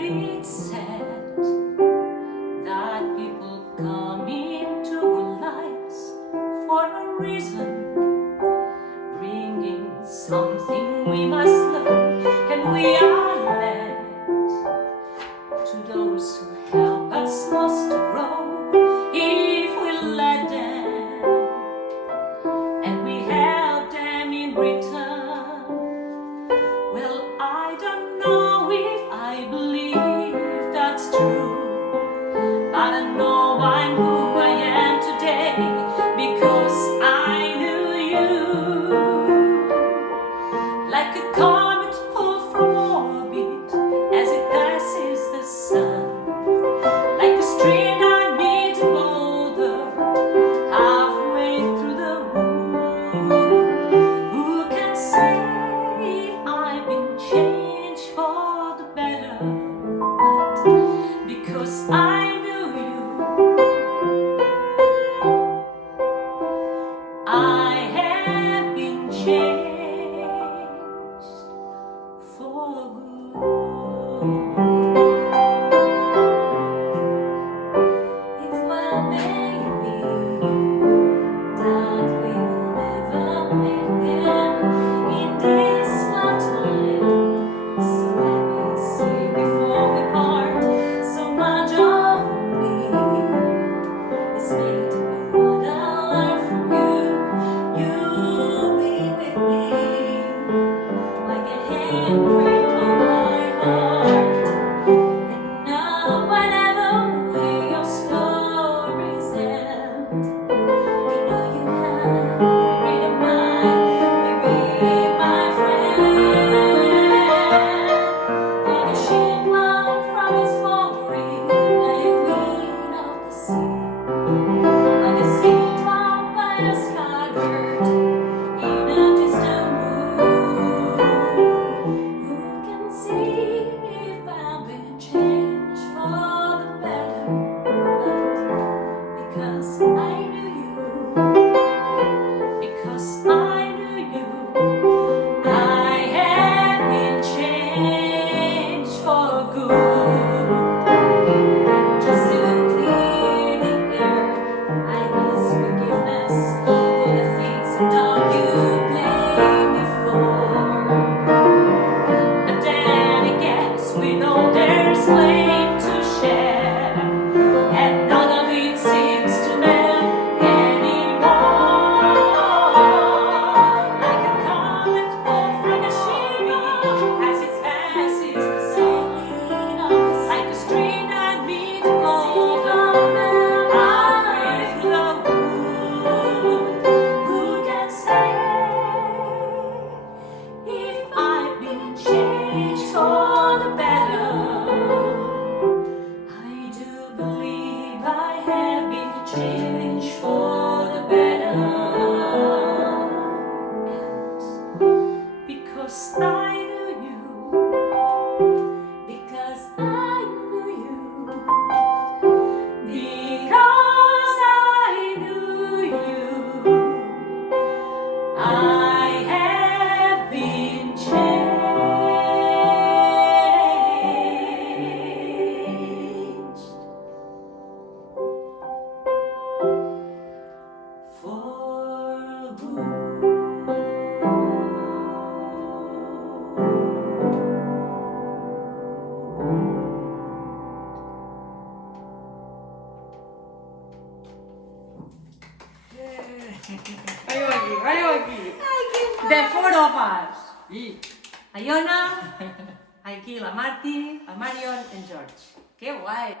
that it's said that people come into our lives for a reason, bringing something we must learn, and we are led to those who help us most to grow. If we let them and we help them in return, well, I don't know if I believe that's true, but I know I'm who I am today because I knew you. Like a comet pulled from orbit as it passes the sun, like a string I need to boulder halfway through the wood. Who can say if I've been changed for the better? But because I knew you, I have been changed for good. It's my baby that we will never meet again in this lifetime. So let me see before we part. So much of me is made of what I learned from you. You'll be with me like a handprint on my heart. And now whenever your stories end, you know you have read of mine, maybe my friend. Like a ship out from its glory, like a queen of the sea, like a sea dropped by a skybird in a distant moon. Who can see if I've been changed for the better? But because I knew you, because I knew you, I have been changed for good. Just to clear the air, I ask forgiveness for the things I've done you blame me for. But then again, we know there's blame to share, and none of it seems to matter anymore. Like a comet pulled from a chimney as it passes the sun, like a string that beats gold halfway through the wood. Who can say if I've been changed for the better? I do believe I have been changed for the better. And because I knew you, because I knew you, because I knew you, I have been changed for good. Caigo aquí. The four of us. I Iona, aquí la Marti, el Marion, en George. Que guai!